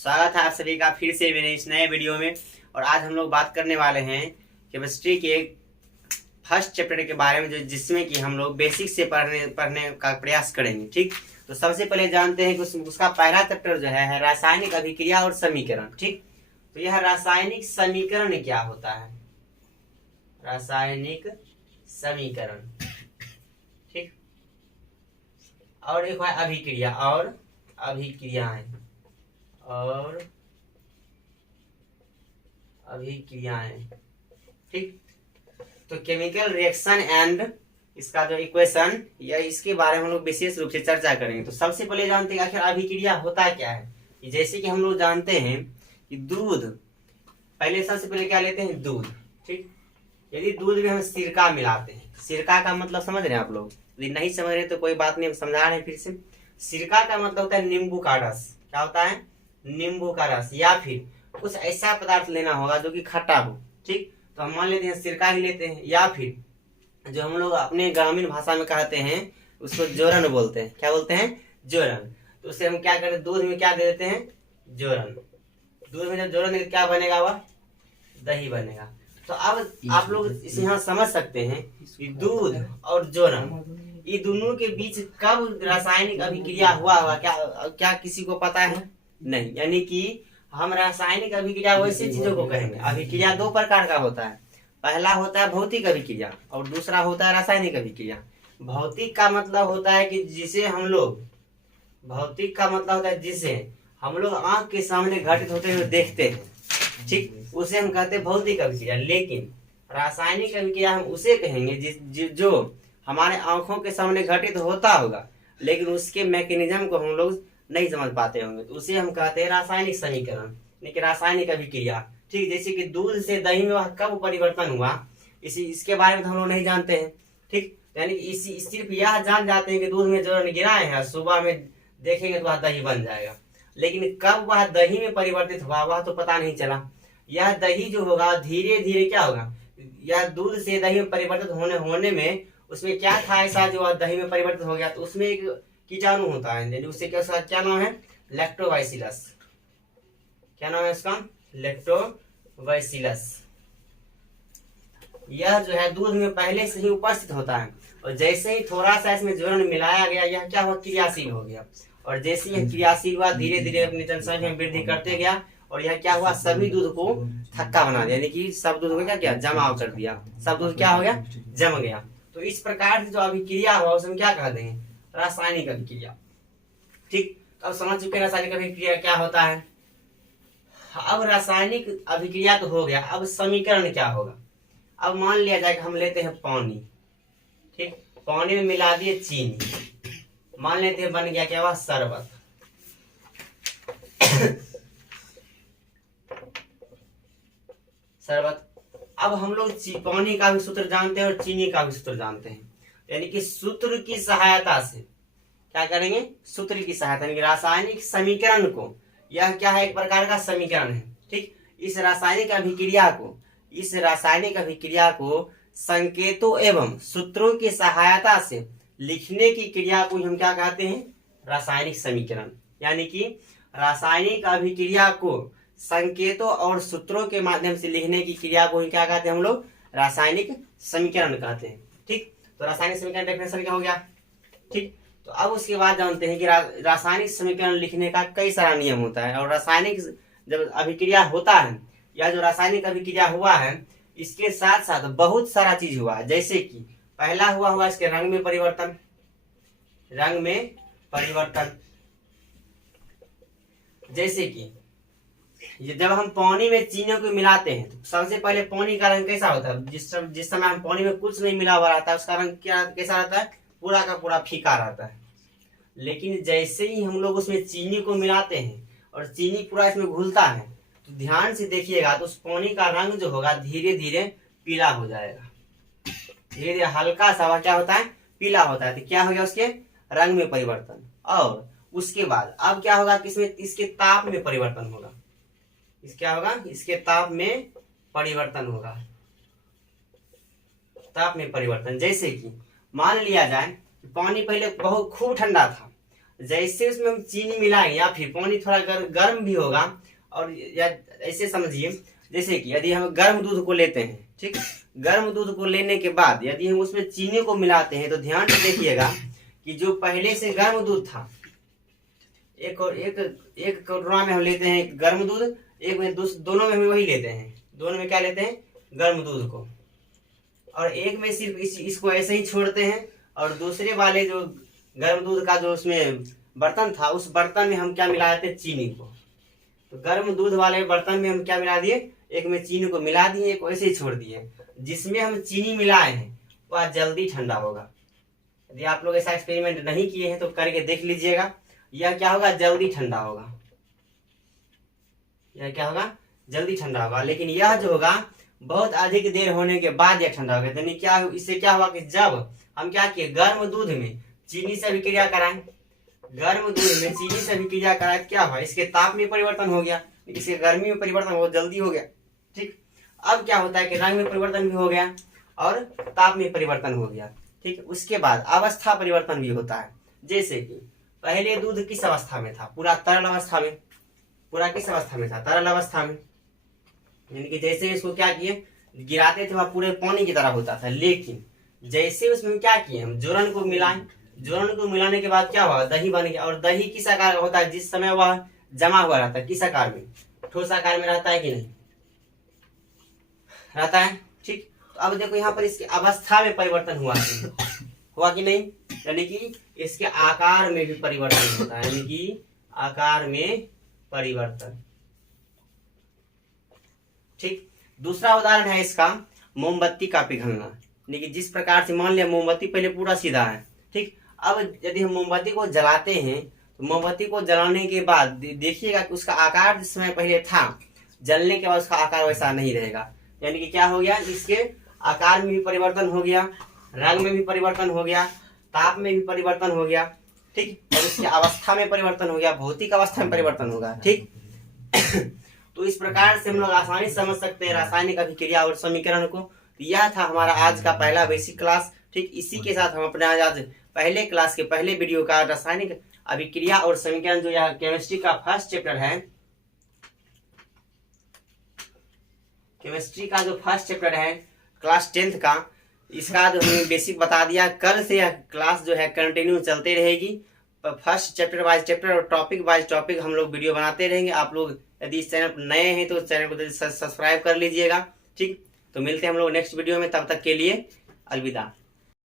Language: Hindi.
स्वागत है आप सभी का फिर से मेरे इस नए वीडियो में। और आज हम लोग बात करने वाले हैं केमिस्ट्री के फर्स्ट चैप्टर के बारे में, जो जिसमें कि हम लोग बेसिक से पढ़ने का प्रयास करेंगे। ठीक, तो सबसे पहले जानते हैं कि उसका पहला चैप्टर जो है रासायनिक अभिक्रिया और समीकरण। ठीक, तो यह रासायनिक समीकरण क्या होता है? रासायनिक समीकरण। ठीक, और एक है अभिक्रिया और अभिक्रियाएं ठीक, तो केमिकल रिएक्शन एंड इसका जो इक्वेशन या इसके बारे में हम लोग विशेष रूप से चर्चा करेंगे। तो सबसे पहले जानते हैं आखिर अभिक्रिया होता क्या है। जैसे कि हम लोग जानते हैं कि दूध, पहले सबसे पहले क्या लेते हैं? दूध। ठीक, यदि दूध में हम सिरका मिलाते हैं, सिरका का मतलब समझ रहे हैं आप लोग? यदि नहीं समझ रहे तो कोई बात नहीं, हम समझा रहे हैं फिर से। सिरका का मतलब होता है नींबू का रस। क्या होता है? नींबू का रस, या फिर कुछ ऐसा पदार्थ लेना होगा जो कि खट्टा हो। ठीक, तो हम मान लेते हैं सिरका ही लेते हैं, या फिर जो हम लोग अपने ग्रामीण भाषा में कहते हैं उसको जोरन बोलते हैं। क्या बोलते हैं? जोरन। तो उसे हम क्या करते हैं? दूध में क्या दे देते हैं? जोरन। दूध में जब जोरन क्या बनेगा? वह दही बनेगा। तो अब आप लोग इसे यहाँ समझ सकते हैं कि दूध और जोरन, ये दोनों के बीच कब रासायनिक अभिक्रिया हुआ होगा? क्या किसी को पता है? नहीं। यानी कि हम रासायनिक अभिक्रिया वैसी चीजों को कहेंगे। अभिक्रिया दो प्रकार का होता है, पहला होता है भौतिक अभिक्रिया और दूसरा होता है रासायनिक अभिक्रिया। भौतिक का मतलब होता है कि जिसे हम लोग, भौतिक का मतलब होता है जिसे हम लोग आंख के सामने घटित होते हुए देखते हैं। ठीक, उसे हम कहते हैं भौतिक अभिक्रिया। लेकिन रासायनिक अभिक्रिया हम उसे कहेंगे जो हमारे आंखों के सामने घटित होता होगा, लेकिन उसके मैकेनिज्म को हम लोग नहीं समझ पाते होंगे, तो उसे हम कहते हैं रासायनिक समीकरण, यानी रासायनिक अभिक्रिया। ठीक, जैसे कि दूध से दही में वह कब परिवर्तन हुआ, इसके बारे में हम लोग नहीं जानते हैं। ठीक, यानी कि सिर्फ यह जान जाते हैं कि दूध में जोरन गिराए हैं, सुबह में देखेंगे तो वह दही बन जाएगा, लेकिन कब वह दही में परिवर्तित हुआ वह तो पता नहीं चला। यह दही जो होगा धीरे धीरे क्या होगा, यह दूध से दही में परिवर्तित होने में उसमें क्या था ऐसा जो दही में परिवर्तित हो गया? तो उसमें एक कीटाणु होता है, यानी उससे क्या नाम है? लैक्टोबाइसिलस। क्या नाम है उसका? लैक्टोबाइसिलस। यह जो है दूध में पहले से ही उपस्थित होता है, और जैसे ही थोड़ा सा इसमें जोरन मिलाया गया, यह क्या हुआ? क्रियाशील हो गया। और जैसे यह क्रियाशील हुआ, धीरे धीरे अपनी जनसंख्या में वृद्धि करते गया, और यह क्या हुआ? सभी दूध को थक्का बना दिया, यानी कि सब दूध को क्या किया? जमाव कर दिया। सब दूध क्या हो गया? जम गया। तो इस प्रकार से जो अभिक्रिया हुआ उसे हम क्या कह देंगे? रासायनिक अभिक्रिया। ठीक, तो अब समझ चुके हैं रासायनिक अभिक्रिया क्या होता है। अब रासायनिक अभिक्रिया तो हो गया, अब समीकरण क्या होगा? अब मान लिया जाए कि हम लेते हैं पानी। ठीक, पानी में मिला दिए चीनी, मान लेते हैं बन गया क्या? हुआ? शरबत। शरबत। अब हम लोग पानी का भी सूत्र जानते हैं और चीनी का भी सूत्र जानते हैं, यानी कि सूत्र की सहायता से क्या करेंगे? सूत्र की सहायता, यानी रासायनिक समीकरण को, यह क्या है? एक प्रकार का समीकरण है। ठीक, इस रासायनिक अभिक्रिया को संकेतों एवं सूत्रों की सहायता से लिखने की क्रिया को हम क्या कहते हैं? रासायनिक समीकरण। यानी कि रासायनिक अभिक्रिया को संकेतों और सूत्रों के माध्यम से लिखने की क्रिया को क्या कहते हैं हम लोग? रासायनिक समीकरण कहते हैं। ठीक, तो रासायनिक समीकरण डेफिनेशन क्या हो गया? ठीक, तो अब उसके बाद जानते हैं कि रासायनिक समीकरण लिखने का कई सारा नियम होता है, और रासायनिक जब अभिक्रिया होता है या जो रासायनिक अभिक्रिया हुआ है, इसके साथ साथ बहुत सारा चीज हुआ है। जैसे कि पहला हुआ इसके रंग में परिवर्तन। जैसे कि जब हम पानी में चीनी को मिलाते हैं तो सबसे पहले पानी का रंग कैसा होता है? जिस समय हम पानी में कुछ नहीं मिला हुआ रहता है उसका रंग कैसा रहता है? पूरा का पूरा फीका रहता है। लेकिन जैसे ही हम लोग उसमें चीनी को मिलाते हैं और चीनी पूरा इसमें घुलता है, तो ध्यान से देखिएगा तो उस पानी का रंग जो होगा धीरे धीरे पीला हो जाएगा। धीरे धीरे हल्का सा क्या होता है? पीला होता है। तो क्या हो गया? उसके रंग में परिवर्तन। और उसके बाद अब क्या होगा? किसमें? इसके ताप में परिवर्तन होगा। क्या होगा? इसके ताप में परिवर्तन होगा। ताप में परिवर्तन, जैसे कि मान लिया जाए पानी पहले बहुत खूब ठंडा था, जैसे उसमें हम चीनी मिलाएंगे या फिर पानी थोड़ा गर्म भी होगा, और या ऐसे समझिए जैसे कि यदि हम गर्म दूध को लेते हैं, ठीक, गर्म दूध को लेने के बाद यदि हम उसमें चीनी को मिलाते हैं तो ध्यान से देखिएगा कि जो पहले से गर्म दूध था, एक और एक कटोरा में हम लेते हैं गर्म दूध, एक में दोनों में हम वही लेते हैं, दोनों में क्या लेते हैं, गर्म दूध को, और एक में सिर्फ इसको ऐसे ही छोड़ते हैं, और दूसरे वाले जो गर्म दूध का जो उसमें बर्तन था उस बर्तन में हम क्या मिला देते हैं, चीनी को। तो गर्म दूध वाले बर्तन में हम क्या मिला दिए, एक में चीनी को मिला दिए, एक वैसे ही छोड़ दिए। जिसमें हम चीनी मिलाए हैं वह जल्दी ठंडा होगा। यदि आप लोग ऐसा एक्सपेरिमेंट नहीं किए हैं तो करके देख लीजिएगा, यह क्या होगा, जल्दी ठंडा होगा, यह क्या होगा, जल्दी ठंडा होगा। लेकिन यह जो होगा बहुत अधिक देर होने के बाद यह ठंडा होगा। यानी क्या, इससे क्या हुआ कि जब हम क्या किए, गर्म दूध में चीनी से अभिक्रिया कराएं, गर्म दूध में चीनी से अभिक्रिया कराएं, क्या हुआ, इसके ताप में परिवर्तन हो गया, इसके गर्मी में परिवर्तन बहुत जल्दी हो गया। ठीक, अब क्या होता है कि रंग में परिवर्तन भी हो गया और ताप में परिवर्तन हो गया। ठीक, उसके बाद अवस्था परिवर्तन भी होता है। जैसे कि पहले दूध किस अवस्था में था, पूरा तरल अवस्था में, पूरा किस अवस्था में था, तरल अवस्था में। यानी कि जैसे इसको क्या किए, गिराते थे वह पूरे पानी की तरह होता था। लेकिन जैसे उसमें क्या किए, हम जोरन को मिलाएं, जोरन को मिलाने के बाद क्या हुआ, दही बन गया। और दही किस आकार का होता है, जिस समय वह जमा हुआ रहता है, किस आकार में, ठोस आकार में रहता है कि नहीं रहता है। ठीक, तो अब देखो यहाँ पर इसकी अवस्था में परिवर्तन हुआ कि नहीं, यानी कि इसके आकार में भी परिवर्तन होता है, यानी कि आकार में परिवर्तन। ठीक, दूसरा उदाहरण है इसका मोमबत्ती का पिघलना। यानी कि जिस प्रकार से मान लिया मोमबत्ती पहले पूरा सीधा है, ठीक, अब यदि हम मोमबत्ती को जलाते हैं तो मोमबत्ती को जलाने के बाद देखिएगा कि उसका आकार जिस समय पहले था, जलने के बाद उसका आकार वैसा नहीं रहेगा। यानी कि क्या हो गया, इसके आकार में भी परिवर्तन हो गया, रंग में भी परिवर्तन हो गया, ताप में भी परिवर्तन हो गया। ठीक, और उसकी अवस्था में परिवर्तन हो गया, भौतिक अवस्था में परिवर्तन होगा। ठीक तो इस प्रकार से हम लोग आसानी से समझ सकते हैं रासायनिक अभिक्रिया और समीकरण को। तो यह था हमारा आज का पहला बेसिक क्लास। ठीक, इसी के साथ हम अपने आज पहले क्लास के पहले वीडियो का रासायनिक अभिक्रिया और समीकरण, जो यह केमिस्ट्री का फर्स्ट चैप्टर है, केमिस्ट्री का जो फर्स्ट चैप्टर है क्लास 10th का, इसका जो हमने बेसिक बता दिया। कल से यह क्लास जो है कंटिन्यू चलते रहेगी। फर्स्ट चैप्टर वाइज चैप्टर और टॉपिक वाइज टॉपिक हम लोग वीडियो बनाते रहेंगे। आप लोग यदि इस चैनल पर नए हैं तो चैनल को सब्सक्राइब कर लीजिएगा। ठीक, तो मिलते हैं हम लोग नेक्स्ट वीडियो में, तब तक के लिए अलविदा।